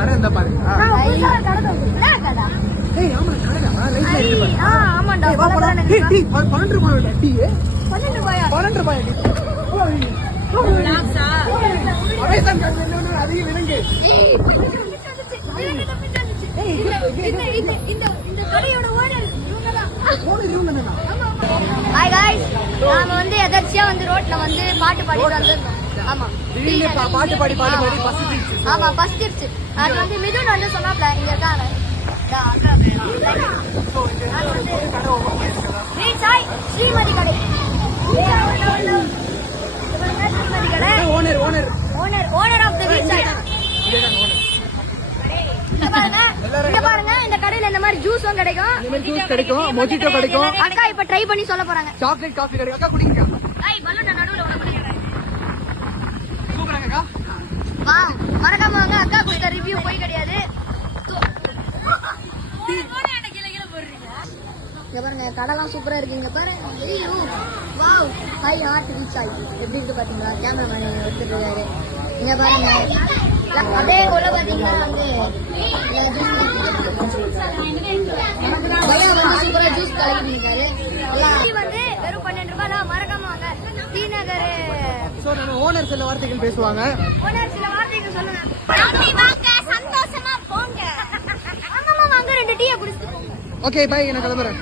கடை இருந்தா பாருங்க. ஏய் ஆமா கடைடா. லைட்ல இருக்கு பாரு. ஆமாடா. 12 ரூபாய் டீ. 12 ரூபாயா? 12 ரூபாய் டீ. லாக்ஸா. அமேசான் கடையில அதிக விலங்கு. இந்த கடையோட ஓனர் இவங்கதான். இவங்கதானா? ஹாய் गाइस, நாம வந்து எதர்ச்சியா வந்து ரோட்ல வந்து பாட்டு பாடிட்டு வந்திருந்தோம். ஆமா. திடீர்னு பாட்டு பாடி பசிச்சிருச்சு. ஆமா பசிச்சிருச்சு. அது வந்து மிதுன் வந்து சொன்னாப்ல இங்க இருக்காங்க. ஸ்ரீமதி கடை. ஸ்ரீமதி கடை. Owner of the reach Sai. இங்க பாருங்க இந்த கடையில இந்த மாதிரி ஜூஸும் கிடைக்கும், மொஜிட்டோ கிடைக்கும். அக்கா இப்ப ட்ரை பண்ணி சொல்ல போறாங்க. சாக்லேட் காஃபி கிடைக்கும். அக்கா குடிங்க. ஐய் பலூன் நடுவுல உள்ள போறீங்க. சூப்பராங்க அக்கா. வா மறக்காம வாங்க. அக்கா கொடுத்த ரிவ்யூ போய் கிடையாது. இங்க பாருங்க கடைலாம் சூப்பரா இருக்குங்க பாருங்க. ஐயோ வாவ் ஹை ஹார்ட் ரீச் ஆயி எப்படி இருக்கு பாத்தீங்களா? கேமராமேன் எடுத்துருக்காரு. இங்க பாருங்க அப்படியே உள்ள பாத்தீங்கன்னா வந்து சூப்பரா ஜூஸ் கலக்கிட்டு வந்து வெறும் 12 ரூபாய். மறக்காம வாங்க. ஸ்ரீநகர் ஓனர் சில வார்த்தைகள் பேசுவாங்க. ஓனர் சில வார்த்தைகள் சொல்லுங்க. சந்தோஷமா போங்க. வாங்க 2 டீயை குடிச்சிட்டு போங்க. Okay bye. நான் கிளம்புறேன்.